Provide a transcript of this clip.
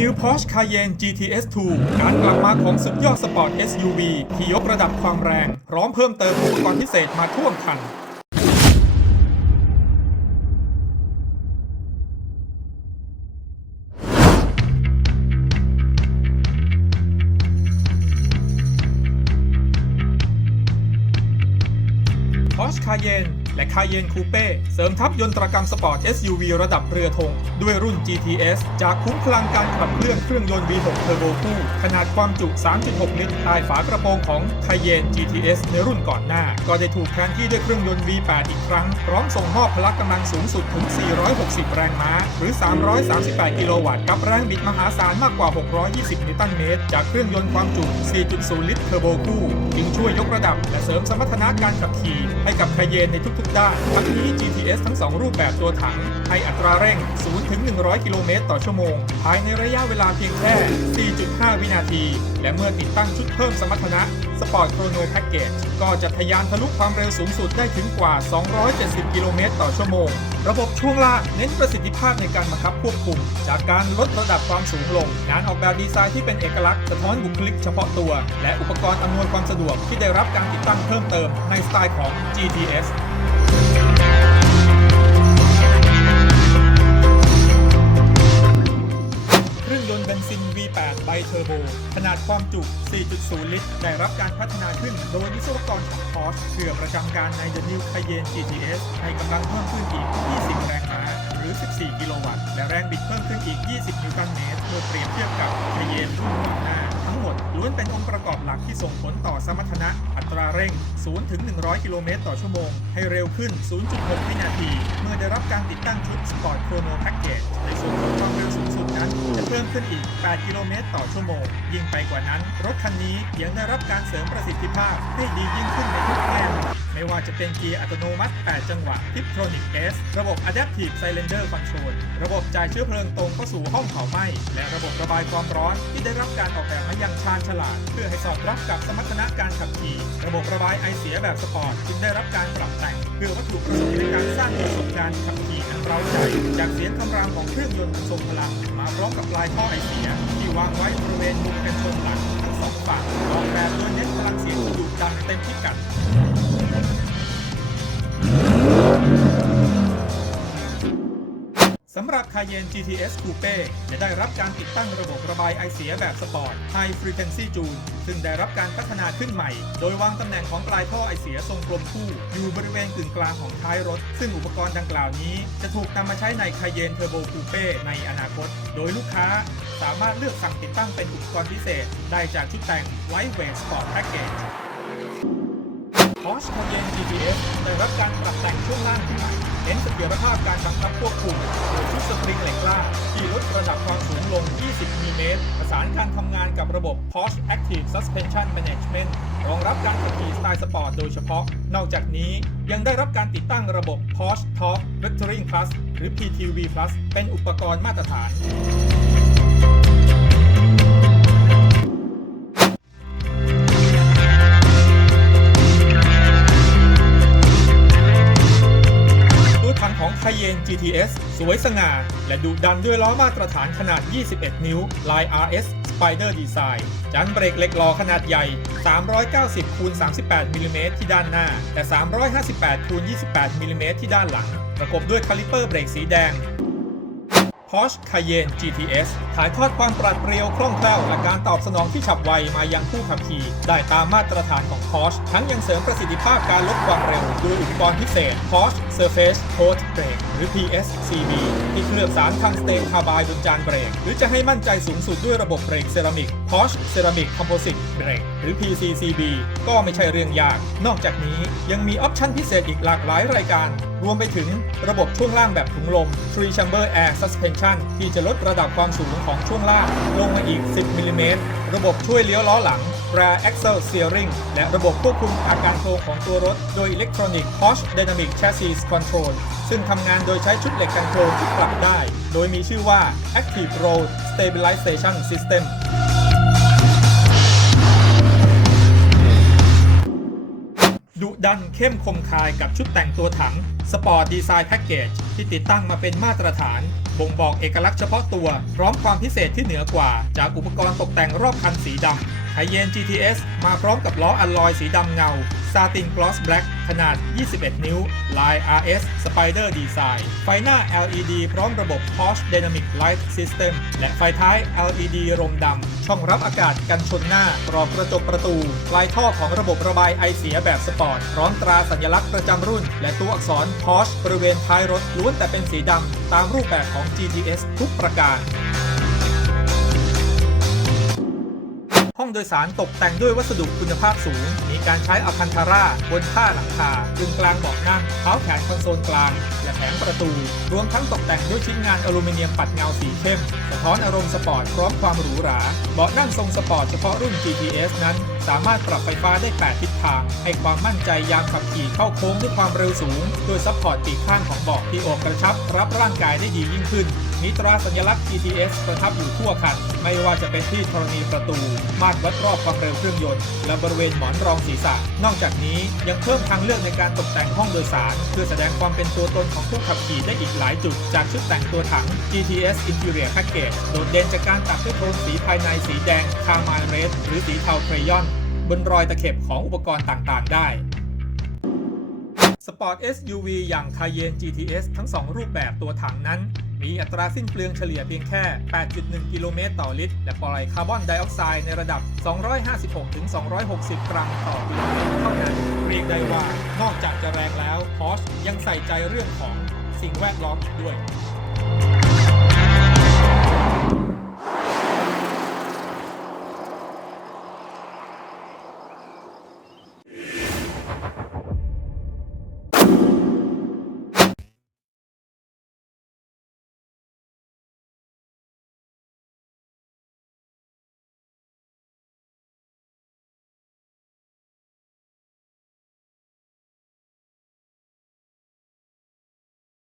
New Porsche Cayenne GTS 2การกลับมาของสุดยอดสปอร์ต SUV ที่ยกระดับความแรง พร้อมเพิ่มเติมอุปกรณ์พิเศษมาท่วมคัน Porsche Cayenne และ Cayenne Coupe เสริมทัพยนตรกรรมสปอร์ต SUV ระดับเรือธง ด้วยรุ่น GTS จากคุ้มพลังการขับเคลื่อนเครื่องยนต์ V6 เทอร์โบคู่ ขนาดความจุ 3.6 ลิตรใต้ฝากระโปรงของ Cayenne GTS ในรุ่นก่อนหน้า ก็ได้ถูกแทนที่ด้วยเครื่องยนต์ V8 อีกครั้ง พร้อมส่งมอบพละกำลังสูงสุดถึง 460 แรงม้า หรือ 338 กิโลวัตต์ กับแรงบิดมหาศาลมากกว่า 620 นิวตันเมตร จากเครื่องยนต์ความจุ 4.0 ลิตรเทอร์โบคู่ จึงช่วยยกระดับและเสริมสมรรถนะการขับขี่ให้กับ Cayenne ในทุกๆด้ ทั้งนี้ GTS ทั้ง 2 รูปแบบตัวถัง ให้อัตราเร่ง 0 ถึง 100 กิโลเมตรต่อชั่วโมง ภายในระยะเวลาเพียงแค่ 4.5 วินาที และเมื่อติดตั้งชุดเพิ่มสมรรถนะ Sport Chrono Package ก็จะทะยานทะลุความเร็วสูงสุดได้ถึงกว่า 270 กิโลเมตรต่อชั่วโมง ระบบช่วงล่างเน้นประสิทธิภาพในการบังคับควบคุม จากการลดระดับความสูงลง งานออกแบบดีไซน์ที่เป็นเอกลักษณ์สะท้อนบุคลิกเฉพาะตัว และอุปกรณ์อำนวยความสะดวกที่ได้รับการติดตั้งเพิ่มเติมในสไตล์ของ GTS ยนต์เบนซิน V8 ไบเทอร์โบ ขนาดความจุ 4.0 ลิตร ได้รับการพัฒนาขึ้นโดยวิศวกรของพอร์ชเพื่อประจำการใน The New Cayenne GTS ให้กำลังเพิ่มขึ้นอีก 20 แรงม้า หรือ 14 กิโลวัตต์ และแรงบิดเพิ่มขึ้นอีก 20 นิวตันเมตร เมื่อเปรียบเทียบกับ Cayenne รุ่นก่อนหน้า นเป็นองค์ประกอบหลักที่ส่งผลต่อสมรรถนะ อัตราเร่ง 0 ถึง 100 กิโลเมตรต่อชั่วโมง ให้เร็วขึ้น 0.6 วินาที เมื่อได้รับการติดตั้งชุด Sport Chrono Package ในส่วนของความเร็วสูงสุดนั้นจะเพิ่มขึ้นอีก 8 กิโลเมตรต่อชั่วโมง ยิ่งไปกว่านั้น รถคันนี้ยังได้รับการเสริมประสิทธิภาพให้ดียิ่งขึ้นในทุกแง่มไม่ว่าจะเป็นเกียร์อัตโนมัติ 8 จังหวะ Tiptronic S ระบบ Adaptive Cylinder Control ระบบจ่ายเชื้อเพลิงตรงเข้าสู่ห้องเผาไหม้ และระบบระบายความร้อนที่ได้รับการออกแบบมาอย่างชาญฉลาดเพื่อให้สอดรับกับสมรรถนะการขับขี่ ระบบระบายไอเสียแบบสปอร์ตจึงได้รับการปรับแต่ง เพื่อวัตถุประสงค์ในการสร้างประสบการณ์ขับขี่อันเร้าใจ จากเสียงคำรามของเครื่องยนต์ทรงพลัง มาพร้อมกับลายท่อไอเสีย ที่วางไว้บริเวณมุมเป็นชนหลังทั้งสองฝั่งออกแบบโดยเน้นพลังเสียงที่ดุดันเต็มพิกัด สำหรับ Cayenne GTS Coupe จะได้รับการติดตั้งระบบระบายไอเสียแบบสปอร์ต High Frequency Tune ซึ่งได้รับการพัฒนาขึ้นใหม่ โดยวางตำแหน่งของปลายท่อไอเสียทรงกลมคู่ อยู่บริเวณกึ่งกลางของท้ายรถ ซึ่งอุปกรณ์ดังกล่าวนี้ จะถูกนำมาใช้ใน Cayenne Turbo Coupe ในอนาคต โดยลูกค้าสามารถเลือกสั่งติดตั้งเป็นอุปกรณ์พิเศษ ได้จากชุดแต่ง Lightweight Sport Package Porsche Cayenne GTS ได้รับการปรับแต่งช่วงล่างขึ้นใหม่เน้นเสถียรภาพการบังคับควบคุมโดยชุดสปริงเหล็กล้าที่ลดระดับความสูงลง 20มิลลิเมตร ประสานการทำงานกับระบบ Porsche Active Suspension Management รองรับการขับขี่สไตล์สปอร์ตโดยเฉพาะ นอกจากนี้ยังได้รับการติดตั้งระบบ Porsche Torque Vectoring Plus หรือ PTV Plus เป็นอุปกรณ์มาตรฐาน GTS สวยสง่า และดุดันด้วยล้อมาตรฐานขนาด 21 นิ้ว ลาย RS Spider Design จานเบรกเหล็กล้อขนาดใหญ่ 390คูณ38มิลลิเมตรที่ด้านหน้า แต่ 358คูณ28มิลลิเมตรที่ด้านหลัง ประกบด้วยคาลิเปอร์เบรกสีแดง Porsche Cayenne GTS ถ่ายทอดความปราดเปรียวคล่องแคล่วและการตอบสนองที่ฉับไวมายังผู้ขับขี่ ได้ตามมาตรฐานของ Porsche ทั้งยังเสริมประสิทธิภาพการลดความเร็วด้วยอุปกรณ์พิเศษ Porsche Surface Coat Brake หรือ PSCB ที่เคลือบสารทางสเตนคาร์บายบนจานเบรก หรือจะให้มั่นใจสูงสุดด้วยระบบเบรกเซรามิก Porsche Ceramic Composite Brake หรือ PCCB ก็ไม่ใช่เรื่องยาก นอกจากนี้ยังมีออปชั่นพิเศษอีกหลากหลายรายการ รวมไปถึงระบบช่วงล่างแบบถุงลม Three Chamber Air Suspension ที่จะลดระดับความสูงของช่วงล่าง ลงมาอีก 10มิลลิเมตรระบบช่วยเลี้ยวล้อหลัง Rear Axle Steering และระบบควบคุมอาการโค้งของตัวรถ โดย Electronic Porsche Dynamic Chassis Control ซึ่งทำงานโดยใช้ชุดเหล็กกันโคลที่ปรับได้ โดยมีชื่อว่า Active Road Stabilization System ดันเข้มคมคายกับชุดแต่งตัวถังสปอร์ตดีไซน์แพ็กเกจที่ติดตั้งมาเป็นมาตรฐาน บ่งบอกเอกลักษณ์เฉพาะตัว พร้อมความพิเศษที่เหนือกว่า จากอุปกรณ์ตกแต่งรอบคันสีดำไฮเยน GTS มาพร้อมกับล้ออัลลอยสีดำเงา Satin Gloss Black ขนาด 21 นิ้ว ลาย RS Spider Design ไฟหน้า LED พร้อมระบบ Porsche Dynamic Light System และไฟท้าย LED รมดำ ช่องรับอากาศกันชนหน้ากรอบกระจกประตู ปลายท่อของระบบระบายไอเสียแบบสปอร์ต พร้อมตราสัญลักษณ์ประจำรุ่น และตัวอักษร Porsche บริเวณท้ายรถล้วนแต่เป็นสีดำ ตามรูปแบบของ GTS ทุกประการ ห้องโดยสารตกแต่งด้วยวัสดุคุณภาพสูง มีการใช้อัลคันทาร่าบนผ้าหลังคาจึงกลางเบาะนั่งเท้าแขนคอนโซลกลาง และแผงประตู รวมทั้งตกแต่งด้วยชิ้นงานอลูมิเนียมปัดเงาสีเข้ม สะท้อนอารมณ์สปอร์ตพร้อมความหรูหรา เบาะนั่งทรงสปอร์ตเฉพาะรุ่น GTS นั้น สามารถปรับไฟฟ้าได้ 8 ทิศทาง ให้ความมั่นใจยามขับขี่เข้าโค้งด้วยความเร็วสูง โดยซัพพอร์ตปีกข้างของเบาะที่โอบกระชับ รับร่างกายได้ดียิ่งขึ้นมีตราสัญลักษณ์ GTS ประทับอยู่ทั่วคัน ไม่ว่าจะเป็นที่ธรณีประตูมาตรวัดรอบความเร็วเครื่องยนต์ และบริเวณหมอนรองศีรษะ นอกจากนี้ยังเพิ่มทางเลือกในการตกแต่งห้องโดยสาร เพื่อแสดงความเป็นตัวตนของผู้ขับขี่ได้อีกหลายจุด จากชุดแต่งตัวถัง GTS Interior Package โดดเด่นจากการตัดด้วยโทนสีภายในสีแดงคามายเรสหรือสีเทาเครยอน บนรอยตะเข็บของอุปกรณ์ต่างๆ ได้สปอร์ต SUV อย่าง Cayenne GTS ทั้ง 2 รูปแบบตัวถังนั้น มีอัตราสิ้นเปลืองเฉลี่ยเพียงแค่ 8.1 กิโลเมตรต่อลิตร และปล่อยคาร์บอนไดออกไซด์ในระดับ 256-260 กรัมต่อกิโลเมตรเท่านั้น เรียกได้ว่านอกจากจะแรงแล้ว Porsche ยังใส่ใจเรื่องของสิ่งแวดล้อมอีกด้วย